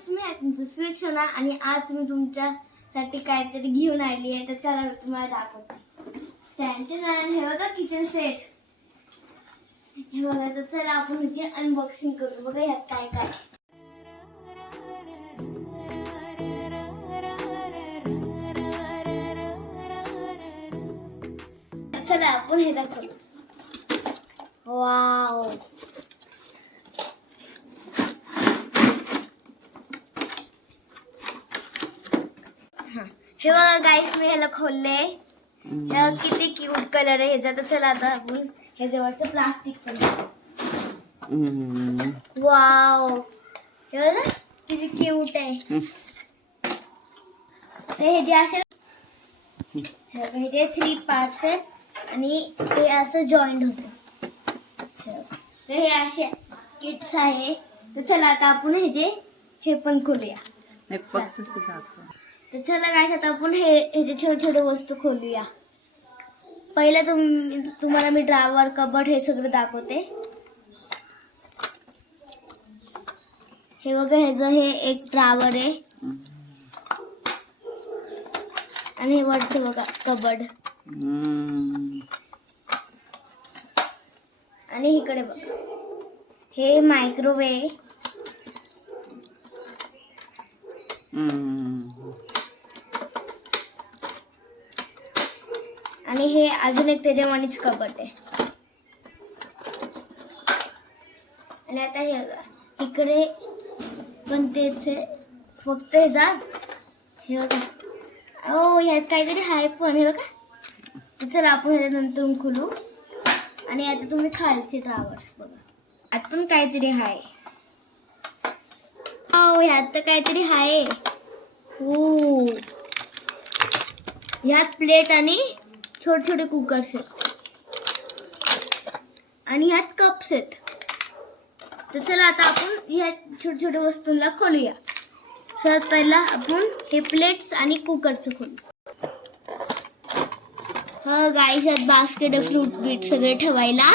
Friends, मी आहे तुमचं sweet सोना आणि आज मी तुमच्यासाठी काहीतरी घेऊन आली आहे. तर चला मी तुम्हाला दाखवते. हे बघा किचन सेट. हे बघा, तर चला आपण ह्याची अनबॉक्सिंग करू. बघा ह्यात काय काय. चला आपण हे दाखवू. वाव, हे बघा गाईस, मी ह्याला खोलले. किती क्यूट कलर आहे ह्याचा. तर चला आता आपण ह्याच्यावरचं प्लास्टिक पण वाव, हे बघा किती क्यूट आहे. तर हे जे असे हे 3 पार्ट्स आहेत आणि हे असं जॉईंट होतं. तर हे असे किट्स आहे. तर चला आता आपण हे पण खोलूया. तर चला गाइस, आता आपण हे छोटे छोटे वस्तू खोलूया. पहिला तुम्हाला मी ड्रावर, कबर्ड हे सगळं दाखवते. हे बघा, हे एक ड्रावर आहे आणि हे वरचं बघा कबर्ड. आणि इकडे बघा हे मायक्रोवेव्ह. आणि हे अजून एक त्याच्यावानीच कबर्ड आहे. आणि आता हे इकडे पण तेच आहे, फक्त हे बघा. ओ, ह्यात काहीतरी आहे पण. हे बघा. तर चला आपण ह्याच्या नंतर खोलू. आणि आता तुम्ही खालचे ड्रावर्स बघा, आतून काहीतरी आहे. ओ, ह्यात तर काहीतरी आहे. हो, ह्यात प्लेट आणि छोटे छोटे कुकर्स आहेत आणि ह्यात कप्स आहेत. तर चला आता आपण ह्या छोट्या छोट्या वस्तूंना खोलूया. सर्वात पहिला आपण हे प्लेट्स आणि कुकरचं खोलू. हो गाईस, ह्यात बास्केट, फ्रूट बीट सगळे ठेवायला.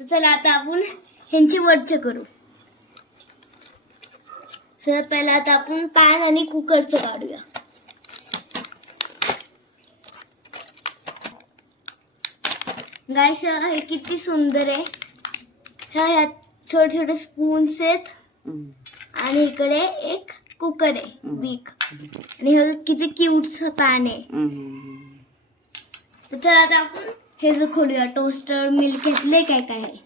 तर चला आता आपण ह्यांची वरचे करू. सर्वात पहिला आता आपण पॅन आणि कुकरचं काढूया. गाइस, हे किती सुंदर आहे. ह्यात छोटे छोटे स्पून्स आहेत आणि इकडे एक कुकर आहे बिग. आणि हे किती क्यूटचं पॅन आहे. तर चला आता आपण हे जो खोलूया. टोस्टर, मिल्क घेतले, काय काय आहे,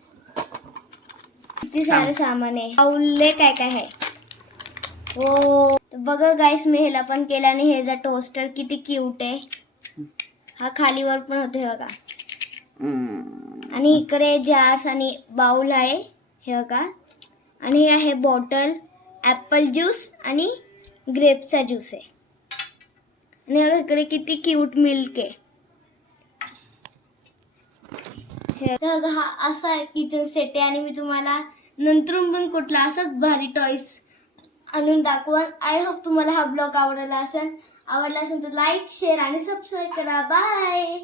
किती सारे सामान आहे. बाउलले काय काय आहे. हो, तर बघा गाइस, मी ह्याला पण केलं. आणि हे जा टोस्टर किती क्यूट आहे. हा खालीवर पण होते बघा. आणि इकडे जार्स आणि बाउल आहे, हे बघा. आणि हे आहे बॉटल, ॲपल ज्यूस आणि ग्रेपचा ज्यूस आहे. आणि इकडे किती क्यूट मिल्क आहे. हा असा किचन सेट आहे. आणि मी तुम्हाला नंतरून पण कुठला असाच भारी टॉयस आणून दाखवा. आय होप तुम्हाला हा ब्लॉग आवडला असेल तर लाईक, शेअर आणि सबस्क्राईब करा. बाय.